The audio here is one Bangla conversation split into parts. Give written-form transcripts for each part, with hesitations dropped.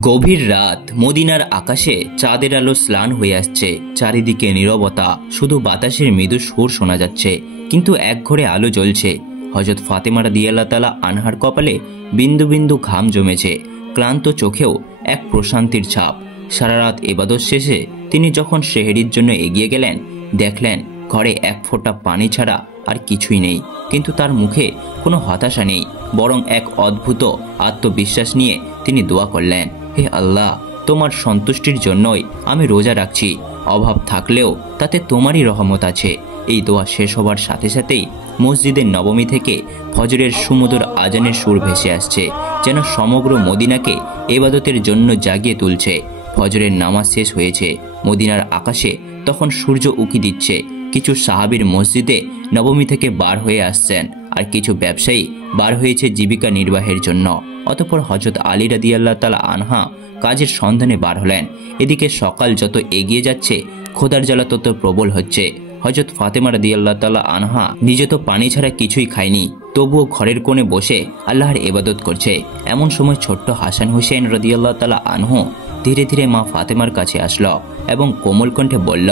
গভীর রাত, মদিনার আকাশে চাঁদের আলো স্নান হয়ে আসছে। চারিদিকে নীরবতা, শুধু বাতাসের মৃদু সুর শোনা যাচ্ছে। কিন্তু এক ঘরে আলো জ্বলছে। হযরত ফাতেমা রাদিয়াল্লাহু তাআলা আনহার কপালে বিন্দু বিন্দু ঘাম জমেছে, ক্লান্ত চোখেও এক প্রশান্তির ছাপ। সারা রাত ইবাদত শেষে তিনি যখন সেহরির জন্য এগিয়ে গেলেন, দেখলেন ঘরে এক ফোঁটা পানি ছাড়া আর কিছুই নেই। কিন্তু তার মুখে কোনো হতাশা নেই, বরং এক অদ্ভুত আত্মবিশ্বাস নিয়ে তিনি দোয়া করলেন, হে আল্লাহ, তোমার সন্তুষ্টির জন্যই আমি রোজা রাখছি। অভাব থাকলেও তাতে তোমারই রহমত আছে। এই দোয়া শেষ হবার সাথে সাথেই মসজিদের নবমী থেকে ফজরের সুমধুর আজানের সুর ভেসে আসছে, যেন সমগ্র মদিনাকে ইবাদতের জন্য জাগিয়ে তুলছে। ফজরের নামাজ শেষ হয়েছে। মদিনার আকাশে তখন সূর্য উঁকি দিচ্ছে। কিছু সাহাবীর মসজিদে নবমী থেকে বার হয়ে আসছেন, আর কিছু ব্যবসায়ী বার হয়েছে জীবিকা নির্বাহের জন্য। অতঃপর হযরত আলী রাদিয়াল্লাহু তাআলা আনহা কাজের সন্ধানে বার হলেন। এদিকে সকাল যত এগিয়ে যাচ্ছে, খোদার জ্বালা তত প্রবল হচ্ছে। হযরত ফাতেমা রাদিয়াল্লাহু তাআলা আনহা নিজে তো পানি ছাড়া কিছুই খায়নি, তবুও ঘরের কোণে বসে আল্লাহর ইবাদত করছে। এমন সময় ছোট্ট হাসান হুসেন রাদিয়াল্লাহু তাআলা আনহু ধীরে ধীরে মা ফাতেমার কাছে আসলো এবং কোমল কণ্ঠে বলল,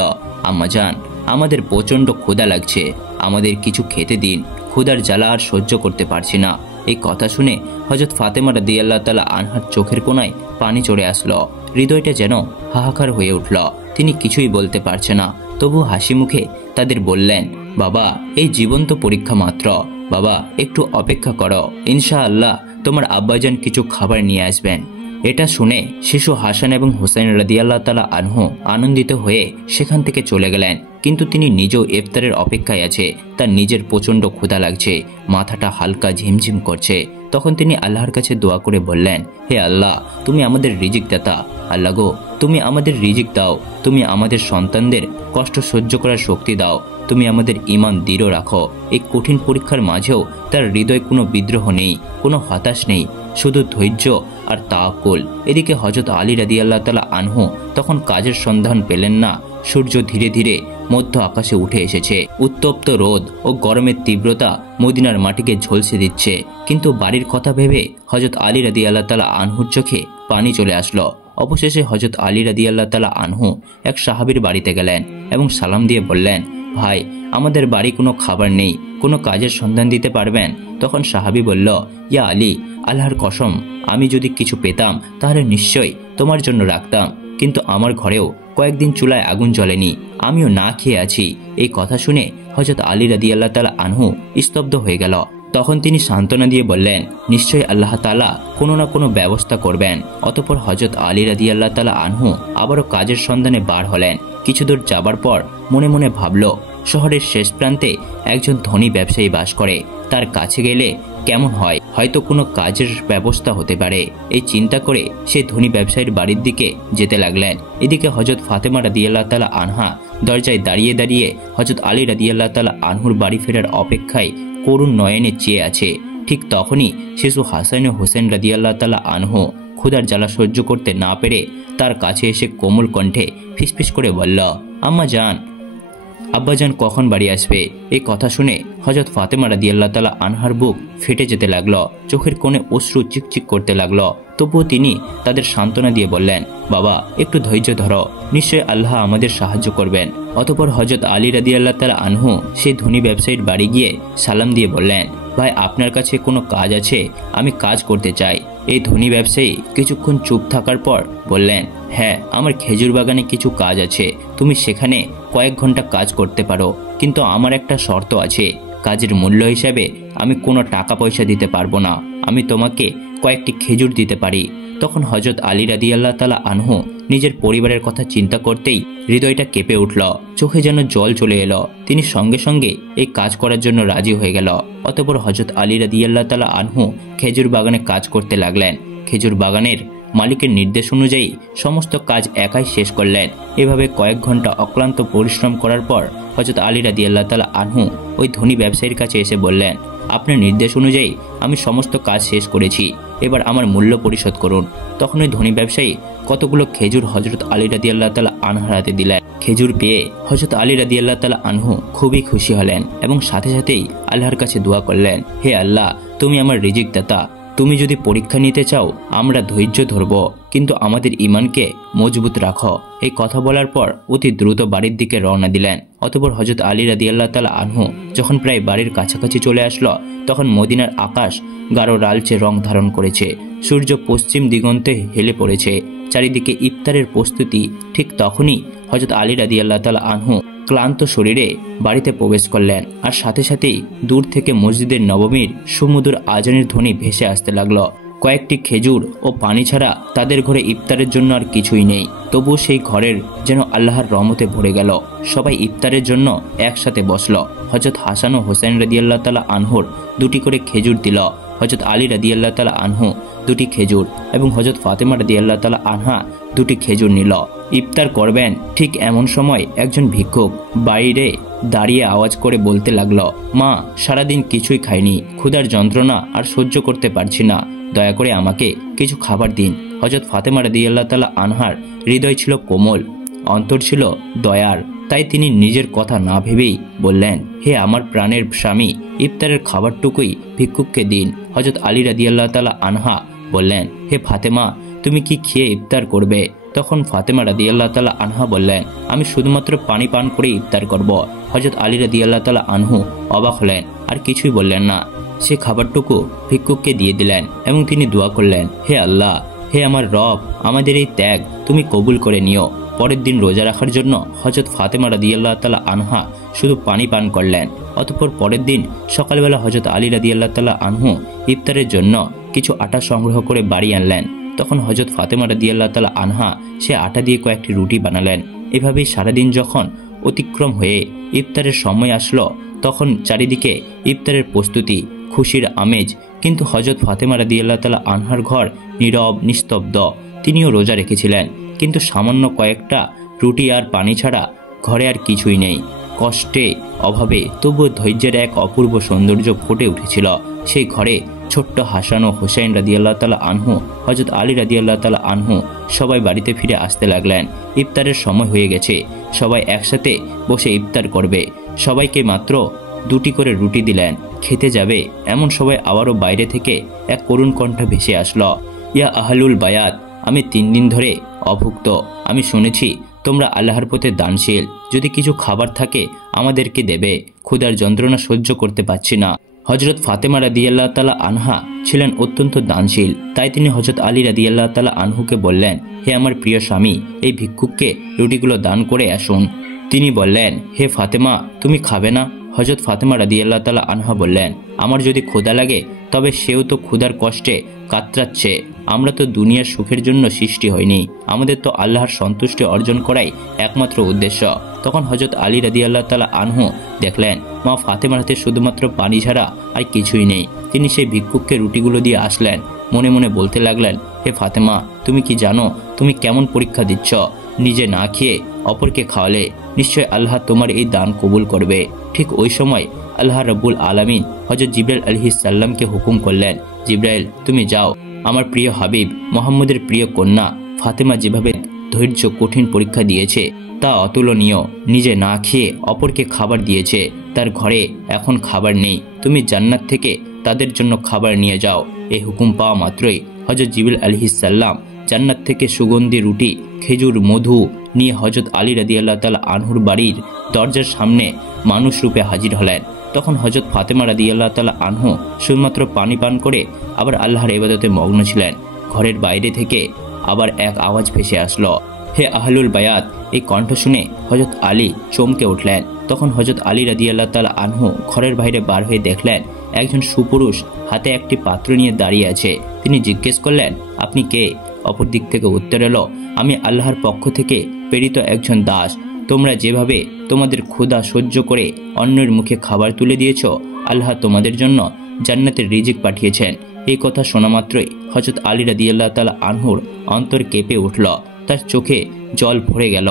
আম্মাজান, আমাদের প্রচণ্ড ক্ষুধা লাগছে, আমাদের কিছু খেতে দিন, ক্ষুধার জ্বালা আর সহ্য করতে পারছি না। এই কথা শুনে হযরত ফাতেমা রাদিয়াল্লাহু তাআলা আনহার চোখের কোণায় পানি চড়ে আসলো। হৃদয়টা যেন হাহাকার হয়ে উঠল। তিনি কিছুই বলতে পারছে না, তবু হাসি মুখে তাদের বললেন, বাবা, এই জীবন্ত পরীক্ষা মাত্র। বাবা, একটু অপেক্ষা করো, ইনশাআল্লাহ তোমার আব্বাজান কিছু খাবার নিয়ে আসবেন। এটা শুনে শিশু হাসান এবং হুসাইন রাদিয়াল্লাহু তাআলা আনহু আনন্দিত হয়ে সেখান থেকে চলে গেলেন। কিন্তু তিনি নিজেও ইফতারের অপেক্ষায় আছে। তার নিজের প্রচণ্ড ক্ষুধা লাগছে, মাথাটা হালকা ঝিমঝিম করছে। তখন তিনি আল্লাহর কাছে দোয়া করে বললেন, হে আল্লাহ, তুমি আমাদের রিজিক দাতা। আল্লাহ গো, তুমি আমাদের রিজিক দাও। তুমি আমাদের সন্তানদের কষ্ট সহ্য করার শক্তি দাও। তুমি আমাদের ঈমান দৃঢ় রাখো। এই কঠিন পরীক্ষার মাঝেও তার হৃদয়ে কোনো বিদ্রোহ নেই, কোনো হতাশ নেই, শুধু ধৈর্য আর তাওয়াক্কুল। এদিকে হযরত আলী রাদিয়াল্লাহু তাআলা আনহু তখন কাজের সন্ধান পেলেন না। সূর্য ধীরে ধীরে মধ্য আকাশে উঠে এসেছে। উত্তপ্ত রোদ ও গরমের তীব্রতা মদিনার মাটিকে ঝলসে দিচ্ছে। কিন্তু বাড়ির কথা ভেবে হযরত আলী রাদিয়াল্লাহু তাআলা আনহুর চোখে পানি চলে আসলো। অবশেষে হযরত আলী রাদিয়াল্লাহু তাআলা আনহু এক সাহাবীর বাড়িতে গেলেন এবং সালাম দিয়ে বললেন, ভাই, আমাদের বাড়ি কোনো খাবার নেই, কোনো কাজের সন্ধান দিতে পারবেন? তখন সাহাবী বলল, ইয়া আলী, আল্লাহর কসম, আমি যদি কিছু পেতাম তাহলে নিশ্চয়ই তোমার জন্য রাখতাম। কিন্তু আমার ঘরেও কয়েকদিন চুলায় আগুন জ্বলেনি, আমিও না খেয়ে আছি। এই কথা শুনে হযরত আলী রাদিয়াল্লাহু তাআলা আনহু স্তব্ধ হয়ে গেল। তখন তিনি সান্ত্বনা দিয়ে বললেন, নিশ্চয়ই আল্লাহ তাআলা কোনো না কোনো ব্যবস্থা করবেন। অতঃপর হযরত আলী রাদিয়াল্লাহু তাআলা আনহু আবারও কাজের সন্ধানে বার হলেন। কিছু দূর যাবার পর মনে মনে ভাবল, শহরের শেষ প্রান্তে একজন ধনী ব্যবসায়ী বাস করে, তার কাছে গেলে কেমন হয়, হয়তো কোনো কাজের ব্যবস্থা হতে পারে। এই চিন্তা করে সে ধনী ব্যবসায়ীর বাড়ির দিকে যেতে লাগলেন। এদিকে হযরত ফাতেমা রাদিয়াল্লাহু তাআলা আনহা দরজায় দাঁড়িয়ে দাঁড়িয়ে হযরত আলী রাদিয়াল্লাহু তাআলা আনহুর বাড়ি ফেরার অপেক্ষায় করুণ নয়নে চেয়ে আছে। ঠিক তখনই শিশু হাসান ও হোসেন রাদিয়াল্লাহু তাআলা আনহু ক্ষুধার জ্বালা সহ্য করতে না পেরে তার কাছে এসে কোমল কণ্ঠে ফিসফিস করে বলল, আম্মা জান, আব্বাজান কখন বাড়ি আসবে? এই কথা শুনে হযরত ফাতেমা রাদিয়াল্লাহু তাআলা আনহার বুক ফেটে যেতে লাগলো, চোখের কোণে অশ্রু চিকচিক করতে লাগলো। তবুও তিনি তাদের সান্ত্বনা দিয়ে বললেন, বাবা, একটু ধৈর্য ধরো, নিশ্চয়ই আল্লাহ আমাদের সাহায্য করবেন। অতঃপর হযরত আলী রাদিয়াল্লাহু তাআলা আনহু সেই ধনী ব্যবসায়ীর বাড়ি গিয়ে সালাম দিয়ে বললেন, ভাই, আপনার কাছে কোনো কাজ আছে? আমি কাজ করতে চাই। এই ধনী ব্যবসায়ী কিছুক্ষণ চুপ থাকার পর বললেন, হ্যাঁ, আমার খেজুর বাগানে কিছু কাজ আছে, তুমি সেখানে কয়েক ঘন্টা কাজ করতে পারো। কিন্তু আমার একটা শর্ত আছে, কাজের মূল্য হিসাবে আমি কোনো টাকা পয়সা দিতে পারবো না, আমি তোমাকে কয়েকটি খেজুর দিতে পারি। তখন হযরত আলী রাদিয়াল্লাহু তাআলা আনহু নিজের পরিবারের কথা চিন্তা করতেই হৃদয়টা কেঁপে উঠল, চোখে যেন জল চলে এলো। তিনি সঙ্গে সঙ্গে এই কাজ করার জন্য রাজি হয়ে গেল। অতঃপর হযরত আলী রাদিয়াল্লাহু তাআলা আনহু খেজুর বাগানে কাজ করতে লাগলেন। খেজুর বাগানের মালিকের নির্দেশ অনুযায়ী সমস্ত কাজ একাই শেষ করলেন। এভাবে কয়েক ঘন্টা অক্লান্ত পরিশ্রম করার পর হযরত আলী রাদিয়াল্লাহু তাআলা আনহু ওই ধনী ব্যবসায়ীর কাছে এসে বললেন, আপনার নির্দেশ অনুযায়ী আমি সমস্ত কাজ শেষ করেছি, এবার আমার মূল্য পরিশোধ করুন। তখন ওই ধনী ব্যবসায়ী কতগুলো খেজুর হযরত আলী রাদিয়াল্লাহু তাআলা আনহার হাতে দিলেন। খেজুর পেয়ে হযরত আলী রাদিয়াল্লাহু তাআলা আনহু খুবই খুশি হলেন এবং সাথে সাথেই আল্লাহর কাছে দোয়া করলেন, হে আল্লাহ, তুমি আমার রিজিক দাতা, তুমি যদি পরীক্ষা নিতে চাও আমরা ধৈর্য ধরব, কিন্তু আমাদের ইমানকে মজবুত রাখো। এই কথা বলার পর অতি দ্রুত বাড়ির দিকে রওনা দিলেন। অতঃপর হযরত আলী রাদিয়াল্লাহু তাআলা আনহু যখন প্রায় বাড়ির কাছাকাছি চলে আসলো, তখন মদিনার আকাশ গাঢ় লালচে রং ধারণ করেছে। সূর্য পশ্চিম দিগন্তে হেলে পড়েছে। চারিদিকে ইফতারের প্রস্তুতি। ঠিক তখনই হযরত আলী রাদিয়াল্লাহু তাআলা আনহু ক্লান্ত শরীরে বাড়িতে প্রবেশ করলেন, আর সাথে সাথেই দূর থেকে মসজিদের নবমীর সুমধুর আজানের ধ্বনি ভেসে আসতে লাগলো। কয়েকটি খেজুর ও পানি ছাড়া তাদের ঘরে ইফতারের জন্য আর কিছুই নেই। তবুও সেই ঘরের যেন আল্লাহর রহমতে ভরে গেল। সবাই ইফতারের জন্য একসাথে বসল। হযরত হাসান ও হোসেন রাদিয়াল্লাহু তাআলা আনহুর 2টি করে খেজুর দিল। হযরত আলী রাদিয়াল্লাহু তাআলা আনহু 2টি খেজুর এবং হযরত ফাতেমা রাদিয়াল্লাহু তাআলা আনহা 2টি খেজুর নিল। ইফতার করবেন ঠিক এমন সময় একজন ভিক্ষুক বাইরে দাঁড়িয়ে আওয়াজ করে বলতে লাগলো, মা, সারাদিন কিছুই খাইনি, ক্ষুধার যন্ত্রণা আর সহ্য করতে পারছি না, দয়া করে আমাকে কিছু খাবার দিন। হযরত ফাতেমা রাদিয়াল্লাহু তাআলা আনহার হৃদয় ছিল কোমল, অন্তর ছিল দয়ার। তাই তিনি নিজের কথা না ভেবেই বললেন, হে আমার প্রাণের স্বামী, ইফতারের খাবারটুকুই ভিক্ষুককে দিন। হযরত আলী রাদিয়াল্লাহু তাআলা আনহা বললেন, হে ফাতেমা, তুমি কি খেয়ে ইফতার করবে? তখন ফাতেমা রাদিয়াল্লাহু তাআলা আনহা বললেন, আমি শুধুমাত্র পানি পান করে ইফতার করব। হযরত আলী রাদিয়াল্লাহু তাআলা আনহু অবাক হলেন, আর কিছুই বললেন না। সে খাবারটুকু ভিক্ষুককে দিয়ে দিলেন এবং তিনি দোয়া করলেন, হে আল্লাহ, হে আমার রব, আমাদের এই ত্যাগ তুমি কবুল করে নিও। পরের দিন রোজা রাখার জন্য হযরত ফাতেমা রাদিয়াল্লাহু তাআলা আনহা শুধু পানি পান করলেন। অতঃপর পরের দিন সকালবেলা হযরত আলী রাদিয়াল্লাহু তাআলা আনহু ইফতারের জন্য কিছু আটা সংগ্রহ করে বাড়ি আনলেন। তখন হযরত ফাতেমা রাদিয়াল্লাহু তাআলা আনহা সে আটা দিয়ে কয়েকটি রুটি বানালেন। এভাবেই সারাদিন যখন অতিক্রম হয়ে ইফতারের সময় আসলো, তখন চারিদিকে ইফতারের প্রস্তুতি, খুশির আমেজ। কিন্তু হযরত ফাতেমা রাদিয়াল্লাহু তাআলা আনহার ঘর নীরব, নিস্তব্ধ। তিনিও রোজা রেখেছিলেন, কিন্তু সামান্য কয়েকটা রুটি আর পানি ছাড়া ঘরে আর কিছুই নেই। কষ্টে, অভাবে তবুও ধৈর্যের এক অপূর্ব সৌন্দর্য ফুটে উঠেছিল সেই ঘরে। ছোট্ট হাসান ও হোসেন রাদিয়াল্লাহু তাআলা আনহু, হযরত আলী রাদিয়াল্লাহু তাআলা আনহু সবাই বাড়িতে ফিরে আসতে লাগলেন। ইফতারের সময় হয়ে গেছে, সবাই একসাথে বসে ইফতার করবে। সবাইকে মাত্র 2টি করে রুটি দিলেন। খেতে যাবে এমন সবাই আবারও বাইরে থেকে এক করুণ কণ্ঠ ভেসে আসলো, ইয়া আহলুল বায়াত, আমি 3 দিন ধরে অভুক্ত। আমি শুনেছি তোমরা আল্লাহর পথে দানশীল। যদি কিছু খাবার থাকে আমাদেরকে দেবে, ক্ষুধার যন্ত্রণা সহ্য করতে পারছি না। হযরত ফাতেমা রাদিয়াল্লাহু তাআলা আনহা ছিলেন অত্যন্ত দানশীল। তাই তিনি হযরত আলী রাদিয়াল্লাহু তাআলা আনহুকে বললেন, হে আমার প্রিয় স্বামী, এই ভিক্ষুককে রুটিগুলো দান করে আসুন। তিনি বললেন, হে ফাতেমা, তুমি খাবে না? হযরত ফাতেমা রাদিয়াল্লাহু তাআলা আনহা বললেন, আমার যদি ক্ষুধা লাগে তবে সেও তো ক্ষুধার কষ্টে কাতরাচ্ছে। আমরা তো দুনিয়ার সুখের জন্য সৃষ্টি হয়নি, আমাদের তো আল্লাহর সন্তুষ্টি অর্জন করাই একমাত্র উদ্দেশ্য। তখন হযরত আলী রাদিয়াল্লাহু তাআলা আনহু দেখলেন মা ফাতেমার হাতে শুধুমাত্র পানি ছাড়া আর কিছুই নেই। তিনি সেই ভিক্ষুককে রুটিগুলো দিয়ে আসলেন। মনে মনে বলতে লাগলেন, হে ফাতেমা, তুমি কি জানো তুমি কেমন পরীক্ষা দিচ্ছ? নিজে না খেয়ে অপরকে খাওয়ালে নিশ্চয় আল্লাহ তোমার এই দান কবুল করবে। ঠিক ওই সময় আল্লাহ রাব্বুল আলামিন হযরত জিবরাইল আলাইহিস সালামকে হুকুম করলেন, জিবরাইল, তুমি যাও। আমার প্রিয় হাবিব মুহাম্মদের প্রিয় কন্যা ফাতেমা যেভাবে ধৈর্য কঠিন পরীক্ষা দিয়েছে তা অতুলনীয়। নিজে না খেয়ে অপরকে খাবার দিয়েছে, তার ঘরে এখন খাবার নেই। তুমি জান্নাত থেকে তাদের জন্য খাবার নিয়ে যাও। এই হুকুম পাওয়া মাত্রই হযরত জিবরাইল আলাইহিস সালাম জান্নাত থেকে সুগন্ধি রুটি, খেজুর, মধু নিয়ে হযরত আলী রাদিয়াল্লাহু তাআলা আনহুর বাড়ির দরজার সামনে মানুষ রূপে হাজির হলেন। তখন হযরত ফাতেমা রাদিয়াল্লাহু তাআলা আনহু শুধুমাত্র পানি পান করে আবার আল্লাহর ইবাদতে মগ্ন ছিলেন। ঘরের বাইরে থেকে আবার এক আওয়াজ ভেসে আসলো, হে আহলুল বায়াত। এই কণ্ঠ শুনে হযরত আলী চমকে উঠলেন। তখন হযরত আলী রাদিয়াল্লাহু তাআলা আনহু ঘরের বাইরে বার হয়ে দেখলেন একজন সুপুরুষ হাতে একটি পাত্র নিয়ে দাঁড়িয়ে আছে। তিনি জিজ্ঞেস করলেন, আপনি কে? অপর দিক থেকে উত্তর এলো, আমি আল্লাহর পক্ষ থেকে প্রেরিত একজন দাস। তোমরা যেভাবে তোমাদের ক্ষুধা সহ্য করে অন্যের মুখে খাবার তুলে দিয়েছ, আল্লাহ তোমাদের জন্য জান্নাতের রিজিক পাঠিয়েছেন। এই কথা শোনা মাত্রই হযরত আলী রাদিয়াল্লাহু তাআলা আনহুর অন্তর কেঁপে উঠল, তার চোখে জল ভরে গেল।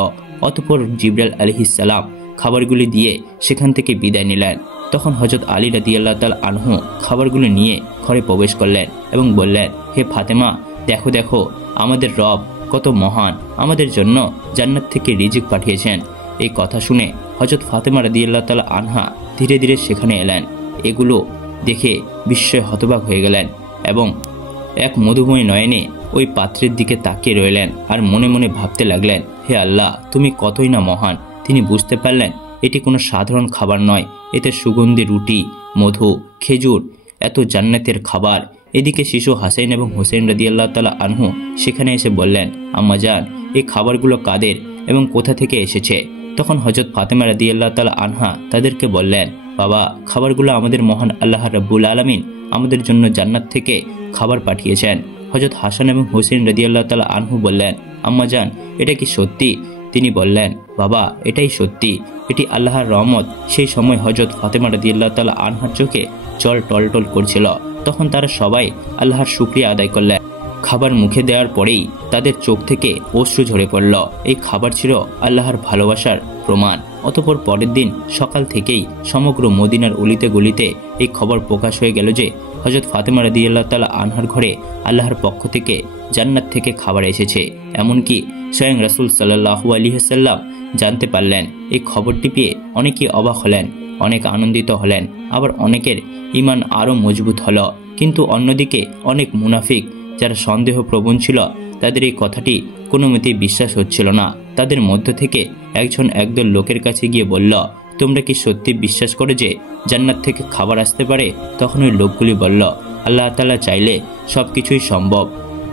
অতঃপর জিবরাইল আলাইহিস সালাম খাবারগুলি দিয়ে সেখান থেকে বিদায় নিলেন। তখন হযরত আলী রাদিয়াল্লাহু তাআলা আনহু খাবারগুলো নিয়ে ঘরে প্রবেশ করলেন এবং বললেন, হে ফাতেমা, দেখো দেখো আমাদের রব কত মহান, আমাদের জন্য জান্নাত থেকে রিজিক পাঠিয়েছেন। এই কথা শুনে হযরত ফাতেমা রাদিয়াল্লাহু তাআলা আনহা ধীরে ধীরে সেখানে এলেন। এগুলো দেখে বিস্ময়ে হতবাক হয়ে গেলেন এবং এক মধুময় নয়নে ওই পাত্রের দিকে তাকিয়ে রইলেন আর মনে মনে ভাবতে লাগলেন, হে আল্লাহ, তুমি কতই না মহান। তিনি বুঝতে পারলেন এটি কোনো সাধারণ খাবার নয়, এতে সুগন্ধি রুটি, মধু, খেজুর, এত জান্নাতের খাবার। এদিকে শিশু হাসাইন এবং হোসেন রাদিয়াল্লাহু তাআলা আনহু সেখানে এসে বললেন, আম্মা জান, এই খাবারগুলো কাদের এবং কোথা থেকে এসেছে? তখন হযরত ফাতেমা রাদিয়াল্লাহু তাআলা আনহা তাদেরকে বললেন, বাবা, খাবারগুলো আমাদের মহান আল্লাহ রাব্বুল আলামিন আমাদের জন্য জান্নাত থেকে খাবার পাঠিয়েছেন। হযরত হাসান এবং হোসেন রাদিয়াল্লাহু তাআলা আনহু বললেন, আম্মা জান, এটা কি সত্যি? তিনি বললেন, বাবা, এটাই সত্যি, এটি আল্লাহর রহমত। সেই সময় হযরত ফাতেমা রাদিয়াল্লাহু তাআলা আনহার চোখে জল টলটল করছিল। তখন তারা সবাই আল্লাহর শুকরিয়া আদায় করলেন। খাবার মুখে দেওয়ার পরেই তাদের চোখ থেকে অশ্রু ঝরে পড়ল। এই খাবার ছিল আল্লাহর ভালোবাসার প্রমাণ। অতঃপর পরের দিন সকাল থেকেই সমগ্র মদিনার অলিতে গলিতে এই খবর প্রকাশ হয়ে গেল যে হযরত ফাতেমা রাদিয়াল্লাহু তাআলা আনহার ঘরে আল্লাহর পক্ষ থেকে জান্নাত থেকে খাবার এসেছে। এমনকি স্বয়ং রাসূল সাল্লাল্লাহু আলাইহি ওয়াসাল্লাম জানতে পারলেন। এই খবরটি পেয়ে অনেকেই অবাক হলেন, অনেক আনন্দিত হলেন, আবার অনেকের ঈমান আরও মজবুত হলো। কিন্তু অন্যদিকে অনেক মুনাফিক যারা সন্দেহপ্রবণ ছিল, তাদের এই কথাটি কোনো মতেই বিশ্বাস হচ্ছিল না। তাদের মধ্য থেকে একজন একদল লোকের কাছে গিয়ে বলল, তোমরা কি সত্যি বিশ্বাস করো যে জান্নাত থেকে খাবার আসতে পারে? তখন ওই লোকগুলি বলল, আল্লাহ তাআলা চাইলে সব কিছুই সম্ভব,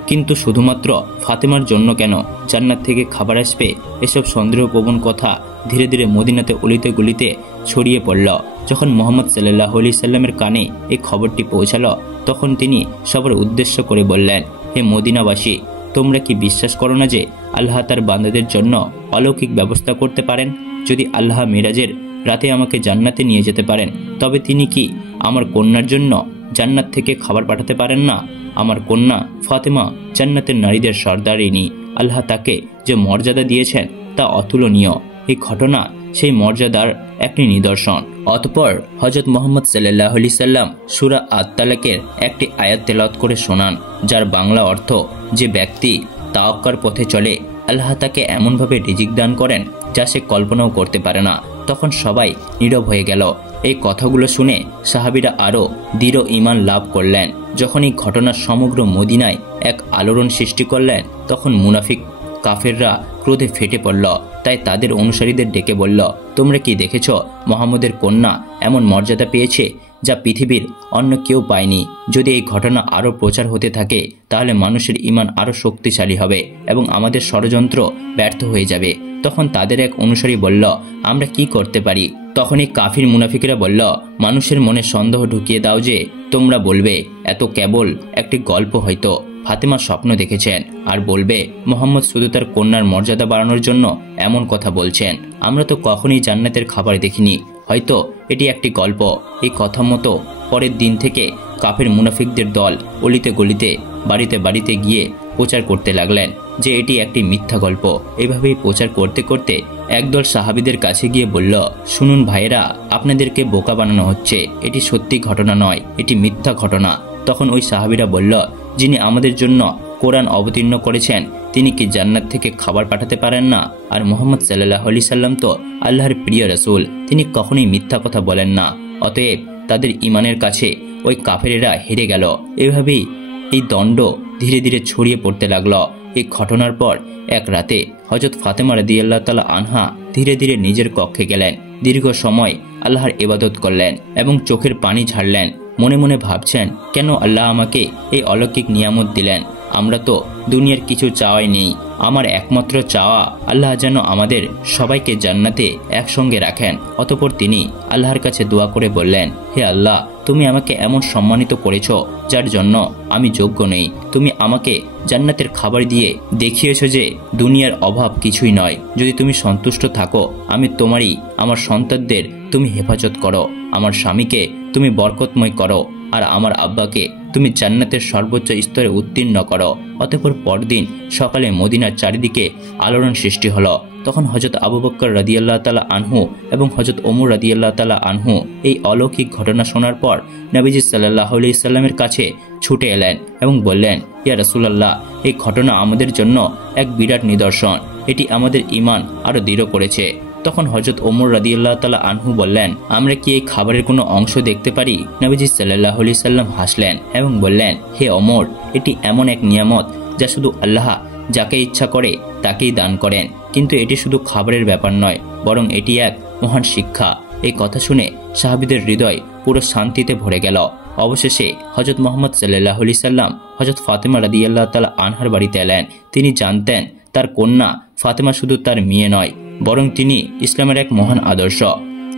কিন্তু শুধুমাত্র ফাতেমার জন্য কেন জান্নাত থেকে খাবার আসবে? এসব সন্দেহপ্রবণ কথা ধীরে ধীরে মদিনাতে অলিতে গলিতে ছড়িয়ে পড়ল। যখন মুহাম্মদ সাল্লাল্লাহু আলাইহি সাল্লামের কানে এই খবরটি পৌঁছালো, তখন তিনি সবার উদ্দেশ্য করে বললেন, হে মদিনাবাসী, তোমরা কি বিশ্বাস করো না যে আল্লাহ তার বান্দাদের জন্য অলৌকিক ব্যবস্থা করতে পারেন? যদি আল্লাহ মিরাজের রাতে আমাকে জান্নাতে নিয়ে যেতে পারেন, তবে তিনি কি আমার কন্যার জন্য জান্নাত থেকে খাবার পাঠাতে পারেন না? আমার কন্যা ফাতেমা জান্নাতের নারীদের সর্দারিনী। আল্লাহ তাকে যে মর্যাদা দিয়েছেন তা অতুলনীয়। এই ঘটনা সেই মর্যাদার একটি নিদর্শন। অতঃপর হযরত মুহাম্মদ সাল্লাল্লাহু আলাইহি সাল্লাম সূরা আত-তালাকের একটি আয়াত তেলাওয়াত করে শোনান, যার বাংলা অর্থ, যে ব্যক্তি তাওয়াক্কার পথে চলে আল্লাহ তাকে এমনভাবে রিজিক দান করেন যা সে কল্পনাও করতে পারে না। তখন সবাই নীরব হয়ে গেল। এই কথাগুলো শুনে সাহাবীরা আরও দৃঢ় ঈমান লাভ করলেন। যখন এই ঘটনার সমগ্র মদিনায় এক আলোড়ন সৃষ্টি করলেন, তখন মুনাফিক কাফেররা ক্রোধে ফেটে পড়ল। তাই তাদের অনুসারীদের ডেকে বলল, তোমরা কি দেখেছ মুহাম্মদের কন্যা এমন মর্যাদা পেয়েছে যা পৃথিবীর অন্য কেউ পায়নি? যদি এই ঘটনা আরও প্রচার হতে থাকে, তাহলে মানুষের ঈমান আরও শক্তিশালী হবে এবং আমাদের ষড়যন্ত্র ব্যর্থ হয়ে যাবে। তখন তাদের এক অনুসারী বলল, আমরা কি করতে পারি? তখন এই কাফির মুনাফিকরা বলল, মানুষের মনে সন্দেহ ঢুকিয়ে দাও যে তোমরা বলবে এত কেবল একটি গল্প, হয়তো ফাতেমা স্বপ্ন দেখেছেন, আর বলবে মুহাম্মদ শুধু তার কন্যার মর্যাদা বাড়ানোর জন্য এমন কথা বলছেন। আমরা তো কখনোই জান্নাতের খাবার দেখিনি, হয়তো এটি একটি গল্প। এই কথা মতো পরের দিন থেকে কাফের মুনাফিকদের দল অলিতে গলিতে বাড়িতে বাড়িতে গিয়ে প্রচার করতে লাগলেন যে এটি একটি মিথ্যা গল্প। এভাবেই প্রচার করতে করতে একদল সাহাবীদের কাছে গিয়ে বলল, শুনুন ভাইয়েরা, আপনাদেরকে বোকা বানানো হচ্ছে, এটি সত্যি ঘটনা নয়, এটি মিথ্যা ঘটনা। তখন ওই সাহাবীরা বলল, যিনি আমাদের জন্য কোরআন অবতীর্ণ করেছেন তিনি কি জান্নাত থেকে খাবার পাঠাতে পারেন না? আর মুহাম্মদ সাল্লাল্লাহু আলাইহি সাল্লাম তো আল্লাহর প্রিয় রাসূল, তিনি কখনোই মিথ্যা কথা বলেন না। অতএব তাদের ঈমানের কাছে ওই কাফেরেরা হেরে গেল। এভাবেই এই দণ্ড ধীরে ধীরে ছড়িয়ে পড়তে লাগলো। এই ঘটনার পর এক রাতে হযরত ফাতেমা রাদিয়াল্লাহু তাআলা আনহা ধীরে ধীরে নিজের কক্ষে গেলেন। দীর্ঘ সময় আল্লাহর ইবাদত করলেন এবং চোখের পানি ঝাড়লেন। মনে মনে ভাবছেন, কেন আল্লাহ আমাকে এই অলৌকিক নিয়ামত দিলেন? আমরা তো দুনিয়ার কিছু চাওয়াই নেই। আমার একমাত্র চাওয়া আল্লাহ যেন আমাদের সবাইকে জান্নাতে একসঙ্গে রাখেন। অতঃপর তিনি আল্লাহর কাছে দোয়া করে বললেন, হে আল্লাহ, তুমি আমাকে এমন সম্মানিত করেছো যার জন্য আমি যোগ্য নেই। তুমি আমাকে জান্নাতের খাবার দিয়ে দেখিয়েছো যে দুনিয়ার অভাব কিছুই নয়। যদি তুমি সন্তুষ্ট থাকো, আমি তোমারই, আমার সন্তানদের তুমি হেফাজত করো, আমার স্বামীকে তুমি বরকতময় করো, আর আমার আব্বাকে তুমি জান্নাতের সর্বোচ্চ স্তরে উত্তীর্ণ করো। অতঃপর পরদিন সকালে মদিনার চারিদিকে আলোড়ন সৃষ্টি হলো। তখন হযরত আবু বকর রাদিয়াল্লাহু তাআলা আনহু এবং হযরত ওমর রাদিয়াল্লাহু তাআলা আনহু এই অলৌকিক ঘটনা শোনার পর নবীজি সাল্লাল্লাহু আলাইহি সাল্লামের কাছে ছুটে এলেন এবং বললেন, ইয়া রাসূলুল্লাহ, এই ঘটনা আমাদের জন্য এক বিরাট নিদর্শন। এটি আমাদের ঈমান আরো দৃঢ় করেছে। তখন হযরত ওমর রাদিয়াল্লাহু তাআলা আনহু বললেন, আমরা কি এই খাবারের কোনো অংশ দেখতে পারি? নবীজি সাল্লাল্লাহু আলাইহি সাল্লাম হাসলেন এবং বললেন, হে ওমর, এটি এমন এক নিয়ামত যা শুধু আল্লাহ যাকে ইচ্ছা করে তাকেই দান করেন। কিন্তু এটি শুধু খাবারের ব্যাপার নয়, বরং এটি এক মহান শিক্ষা। এই কথা শুনে সাহাবীদের হৃদয় পুরো শান্তিতে ভরে গেল। অবশেষে হযরত মুহাম্মদ সাল্লাল্লাহু আলাইহি সাল্লাম হযরত ফাতেমা রাদিয়াল্লাহু তাআলা আনহার বাড়িতে এলেন। তিনি জানতেন তার কন্যা ফাতেমা শুধু তার মেয়ে নয়, বরং তিনি ইসলামের এক মহান আদর্শ।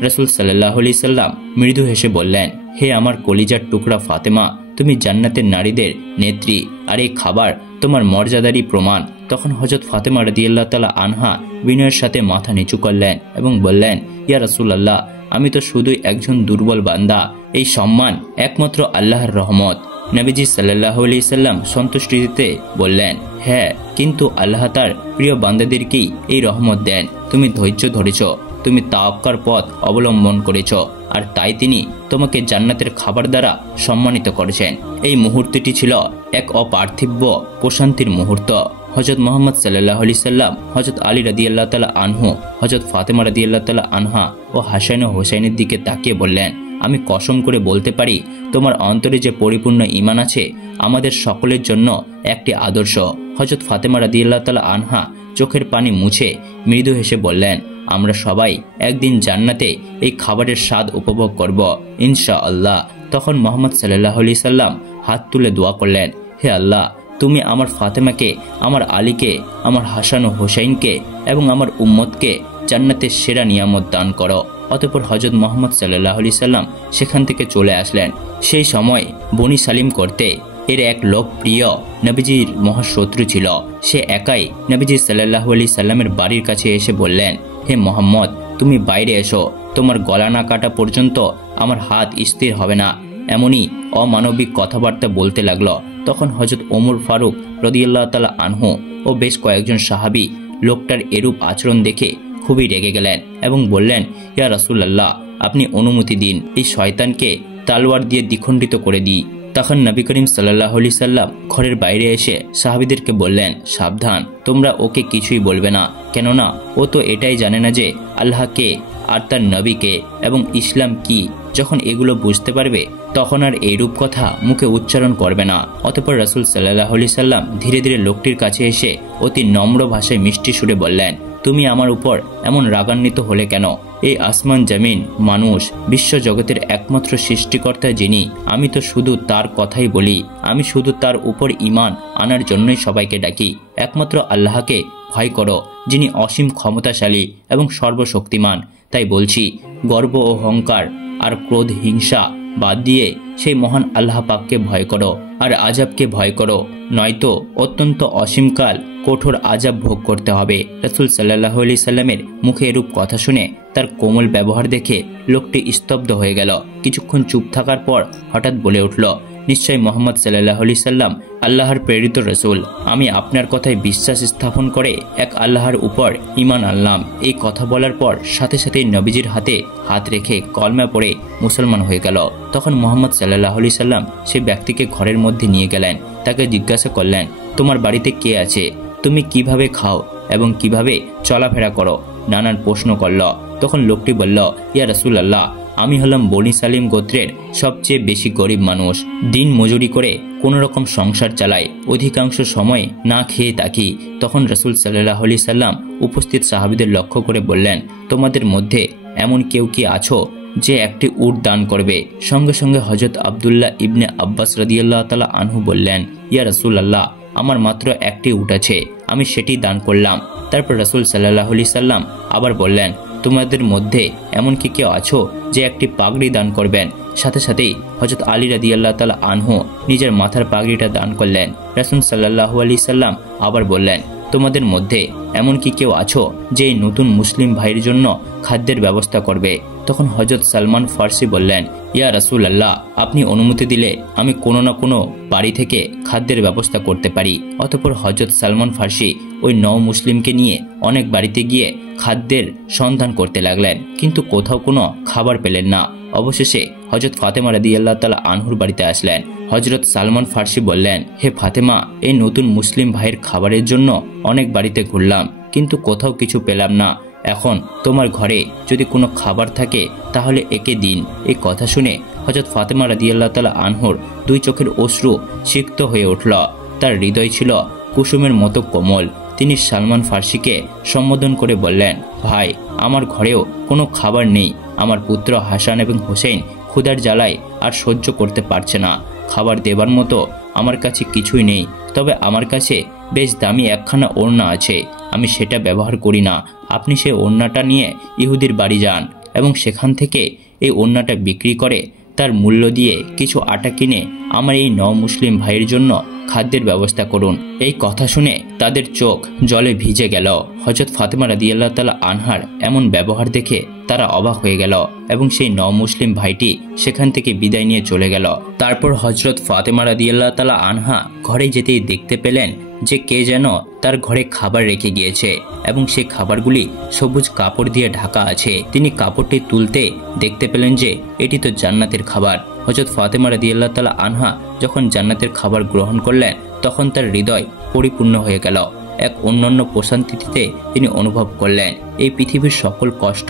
রাসূল সাল্লাল্লাহু আলাইহি সাল্লাম মৃদু হেসে বললেন, হে আমার কলিজার টুকরা ফাতেমা, তুমি জান্নাতের নারীদের নেত্রী, আর এই খাবার তোমার মর্যাদারই প্রমাণ। তখন হযরত ফাতেমা রাদিয়াল্লাহু তাআলা আনহা বিনয়ের সাথে মাথা নিচু করলেন এবং বললেন, ইয়া রাসূলুল্লাহ, আমি তো শুধুই একজন দুর্বল বান্দা। এই সম্মান একমাত্র আল্লাহর রহমত। নবীজি সাল্লাল্লাহু আলাইহি সাল্লাম সন্তুষ্টি দিতে বললেন, হ্যাঁ, কিন্তু আল্লাহ তার প্রিয় বান্দাদেরকেই এই রহমত দেন। তুমি ধৈর্য ধরেছ, তুমি তাওয়াক্কার পথ অবলম্বন করেছ, আর তাই তিনি তোমাকে জান্নাতের খাবার দ্বারা সম্মানিত করেছেন। এই মুহূর্তটি ছিল এক অপার্থিব্য প্রশান্তির মুহূর্ত। হযরত মুহাম্মদ সাল্লাল্লাহু আলাইহি সাল্লাম হযরত আলী রাদিয়াল্লাহু তাআলা আনহু, হযরত ফাতেমা রাদিয়াল্লাহু তাআলা আনহা ও হাসান ও হোসেনের দিকে তাকিয়ে বললেন, আমি কসম করে বলতে পারি, তোমার অন্তরে যে পরিপূর্ণ ঈমান আছে আমাদের সকলের জন্য একটি আদর্শ। হযরত ফাতেমা রাদিয়াল্লাহু তাআলা আনহা চোখের পানি মুছে মৃদু হেসে বললেন, আমরা সবাই একদিন জান্নাতে এই খাবারের স্বাদ উপভোগ করব ইনশাআল্লাহ। তখন মুহাম্মদ সাল্লাল্লাহু আলাইহি সাল্লাম হাত তুলে দোয়া করলেন, হে আল্লাহ, তুমি আমার ফাতেমাকে, আমার আলীকে, আমার হাসান ও হোসেনকে এবং আমার উম্মতকে জান্নাতের সেরা নিয়ামত দান করো। অতঃপর হযরত মুহাম্মদ সাল্লাল্লাহু আলাইহি সাল্লাম সেখান থেকে চলে আসলেন। সেই সময় বনি সালিম করতে এর এক লোকপ্রিয় নবীজির মহাশত্রু ছিল। সে একাই নবীজি সাল্লাল্লাহু আলাইহি সাল্লামের বাড়ির কাছে এসে বললেন, হে মুহাম্মদ, তুমি বাইরে এসো, তোমার গলা না কাটা পর্যন্ত আমার হাত স্থির হবে না। এমনই অমানবিক কথাবার্তা বলতে লাগলো। তখন হযরত ওমর ফারুক রাদিয়াল্লাহু তাআলা আনহু ও বেশ কয়েকজন সাহাবী লোকটার এরূপ আচরণ দেখে খুবই রেগে গেলেন এবং বললেন, ইয়া রাসূলুল্লাহ, আপনি অনুমতি দিন, এই শয়তানকে তলোয়ার দিয়ে দ্বিখণ্ডিত করে দিই। তখন নবী করিম সাল্লাল্লাহু আলাইহি সাল্লাম ঘরের বাইরে এসে সাহাবীদেরকে বললেন, সাবধান, তোমরা ওকে কিছুই বলবে না, কেননা ও তো এটাই জানে না যে আল্লাহ কে আর তার নবীকে এবং ইসলাম কি। যখন এগুলো বুঝতে পারবে তখন আর এইরূপ কথা মুখে উচ্চারণ করবে না। অতঃপর রাসূল সাল্লাল্লাহু আলাইহি সাল্লাম ধীরে ধীরে লোকটির কাছে এসে অতি নম্র ভাষায় মিষ্টি সুরে বললেন, তুমি আমার উপর এমন রাগান্বিত হলে কেন? এই আসমান জমিন মানুষ বিশ্ব জগতের একমাত্র সৃষ্টিকর্তা যিনি, আমি তো শুধু তার কথাই বলি। আমি শুধু তার উপর ঈমান আনার জন্যই সবাইকে ডাকি। একমাত্র আল্লাহকে ভয় করো, যিনি অসীম ক্ষমতাশালী এবং সর্বশক্তিমান। তাই বলছি, গর্ব ও অহংকার আর ক্রোধ হিংসা বাদ দিয়ে সেই মহান আল্লাহ পাককে ভয় করো আর আযাবকে ভয় করো, নয়তো অত্যন্ত অসীমকাল কঠোর আযাব ভোগ করতে হবে। রাসূল সাল্লাল্লাহু আলাইহি সাল্লামের মুখে এরূপ কথা শুনে তার কোমল ব্যবহার দেখে লোকটি স্তব্ধ হয়ে গেল। কিছুক্ষণ চুপ থাকার পর হঠাৎ বলে উঠল, নিশ্চয় মুহাম্মদ সাল্লাল্লাহু আলাইহি সাল্লাম আল্লাহর প্রেরিত রাসূল। আমি আপনার কথায় বিশ্বাস স্থাপন করে এক আল্লাহর উপর ঈমান আনলাম। এই কথা বলার পর সাথে সাথেই নবীজির হাতে হাত রেখে কলমা পড়ে মুসলমান হয়ে গেল। তখন মুহাম্মদ সাল্লাল্লাহু আলাইহি সাল্লাম সেই ব্যক্তিকে ঘরের মধ্যে নিয়ে গেলেন। তাকে জিজ্ঞাসা করলেন, তোমার বাড়িতে কে আছে? তুমি কিভাবে খাও এবং কিভাবে চলাফেরা করো? নানান প্রশ্ন করল। তখন লোকটি বলল, ইয়া রাসূলুল্লাহ, আমি হলাম বনি সালিম গোত্রের সবচেয়ে বেশি গরিব মানুষ। দিন মজুরি করে কোনো রকম সংসার চালাই, অধিকাংশ সময় না খেয়ে থাকি। তখন রাসূল সাল্লাল্লাহু আলাইহি সাল্লাম উপস্থিত সাহাবীদের লক্ষ্য করে বললেন, তোমাদের মধ্যে এমন কেউ কি আছো যে একটি উট দান করবে? সঙ্গে সঙ্গে হযরত আব্দুল্লাহ ইবনে আব্বাস রাদিয়াল্লাহু তাআলা আনহু বললেন, ইয়া রাসূলুল্লাহ, আমার মাত্র একটি উট আছে, আমি সেটি দান করলাম। তারপর রাসূল সাল্লাল্লাহু আলাইহি সাল্লাম আবার বললেন, তোমাদের মধ্যে এমন কি কেউ আছো যে একটি পাগড়ি দান করবেন? সাথে সাথেই হযরত আলী রাদিয়াল্লাহু তাআলা আনহু নিজের মাথার পাগড়িটা দান করলেন। রাসূল সাল্লাল্লাহু আলাইহি সাল্লাম আবার বললেন, তোমাদের মধ্যে এমন কি কেউ আছো যে এই নতুন মুসলিম ভাইয়ের জন্য খাদ্যের ব্যবস্থা করবে? তখন হযরত সালমান ফার্সি বললেন, ইয়া রাসূলুল্লাহ, আপনি অনুমতি দিলে আমি কোনো না কোনো বাড়ি থেকে খাদ্যের ব্যবস্থা করতে পারি। অতঃপর হযরত সালমান ফার্সি ওই নও মুসলিমকে নিয়ে অনেক বাড়িতে গিয়ে খাদ্যের সন্ধান করতে লাগলেন, কিন্তু কোথাও কোনো খাবার পেলেন না। অবশেষে হযরত ফাতেমা রাদিয়াল্লাহু তাআলা আনহুর বাড়িতে আসলেন। হযরত সালমান ফার্সি বললেন, হে ফাতেমা, এই নতুন মুসলিম ভাইয়ের খাবারের জন্য অনেক বাড়িতে ঘুরলাম, কিন্তু কোথাও কিছু পেলাম না। এখন তোমার ঘরে যদি কোনো খাবার থাকে তাহলে একে দিন। এই কথা শুনে হযরত ফাতেমা রাদিয়াল্লাহু তাআলা আনহুর দুই চোখের অশ্রু সিক্ত হয়ে উঠল। তার হৃদয় ছিল কুসুমের মতো কোমল। তিনি সালমান ফার্সিকে সম্বোধন করে বললেন, ভাই, আমার ঘরেও কোনো খাবার নেই। আমার পুত্র হাসান এবং হোসেন ক্ষুধার জ্বালায় আর সহ্য করতে পারছে না। খাবার দেবার মতো আমার কাছে কিছুই নেই, তবে আমার কাছে বেশ দামি একখানা ওড়না আছে। আমি সেটা ব্যবহার করি না। আপনি সেই ওড়নাটা নিয়ে ইহুদির বাড়ি যান এবং সেখান থেকে এই ওড়নাটা বিক্রি করে তার মূল্য দিয়ে কিছু আটা কিনে আমার এই মুসলিম ভাইয়ের জন্য খাদ্যের ব্যবস্থা করুন। এই কথা শুনে তাদের চোখ জলে ভিজে গেল। হযরত ফাতেমা রাদিয়াল্লাহু তাআলা আনহার এমন ব্যবহার দেখে তারা অবাক হয়ে গেল এবং সেই মুসলিম ভাইটি সেখান থেকে বিদায় নিয়ে চলে গেল। তারপর হযরত ফাতেমা রাদিয়াল্লাহু তাআলা আনহা ঘরে যেতেই দেখতে পেলেন যে কে যেন তার ঘরে খাবার রেখে গিয়েছে এবং সেই খাবারগুলি সবুজ কাপড় দিয়ে ঢাকা আছে। তিনি কাপড়টি তুলতে দেখতে পেলেন যে এটি তো জান্নাতের খাবার। হযরত ফাতেমা রাদিয়াল্লাহু তাআলা আনহা যখন জান্নাতের খাবার গ্রহণ করলেন তখন তার হৃদয় পরিপূর্ণ হয়ে গেল। এক অন্যান্য প্রশান্তিতে তিনি অনুভব করলেন এই পৃথিবীর সকল কষ্ট,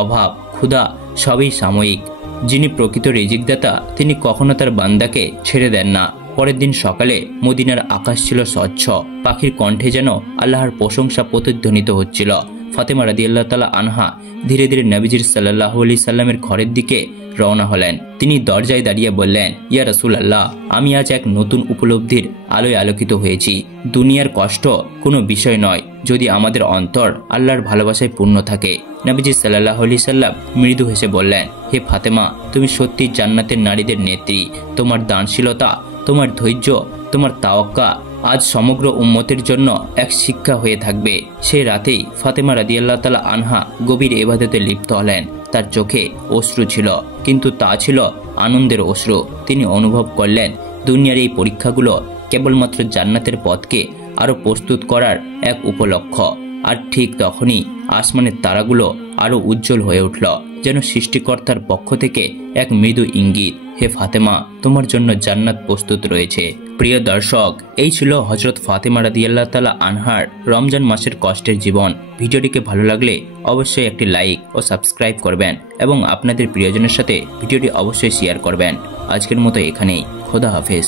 অভাব, ক্ষুধা সবই সাময়িক। যিনি প্রকৃত রিজিকদাতা তিনি কখনো তার বান্দাকে ছেড়ে দেন না। পরের দিন সকালে মদিনার আকাশ ছিল স্বচ্ছ। পাখির কণ্ঠে যেন আল্লাহর প্রশংসা প্রতিধ্বনিত হচ্ছিল। ফাতেমা রাদিয়াল্লাহু তাআলা আনহা ধীরে ধীরে নবীজির সাল্লাল্লাহু আলাইহি সাল্লামের ঘরের দিকে রওনা হলেন। তিনি দরজায় দাঁড়িয়ে বললেন, ইয়া রাসূলুল্লাহ, আমি আজ এক নতুন উপলব্ধির আলোয় আলোকিত হয়েছি। দুনিয়ার কষ্ট কোনো বিষয় নয় যদি আমাদের অন্তর আল্লাহর ভালোবাসায় পূর্ণ থাকে। নবীজি সাল্লাল্লাহু আলাইহি সাল্লাম মৃদু হেসে বললেন, হে ফাতেমা, তুমি সত্যি জান্নাতের নারীদের নেত্রী। তোমার দানশীলতা, তোমার ধৈর্য, তোমার তাওয়াক্কা আজ সমগ্র উম্মতের জন্য এক শিক্ষা হয়ে থাকবে। সেই রাতেই ফাতেমা রাদিয়াল্লাহু তাআলা আনহা গভীর ইবাদতে লিপ্ত হলেন। তার চোখে অশ্রু ছিল, কিন্তু তা ছিল আনন্দের অশ্রু। তিনি অনুভব করলেন দুনিয়ার এই পরীক্ষাগুলো কেবলমাত্র জান্নাতের পথকে আরো প্রস্তুত করার এক উপলক্ষ। আর ঠিক তখনই আসমানের তারাগুলো আরো উজ্জ্বল হয়ে উঠল, যেন সৃষ্টিকর্তার পক্ষ থেকে এক মৃদু ইঙ্গিত, হে ফাতেমা, তোমার জন্য জান্নাত প্রস্তুত রয়েছে। প্রিয় দর্শক, এই ছিল হযরত ফাতেমা রাদিয়াল্লাহু তাআলা আনহার রমজান মাসের কষ্টের জীবন। ভিডিওটিকে ভালো লাগলে অবশ্যই একটি লাইক ও সাবস্ক্রাইব করবেন এবং আপনাদের প্রিয়জনের সাথে ভিডিওটি অবশ্যই শেয়ার করবেন। আজকের মতো এখানেই, খোদা হাফেজ।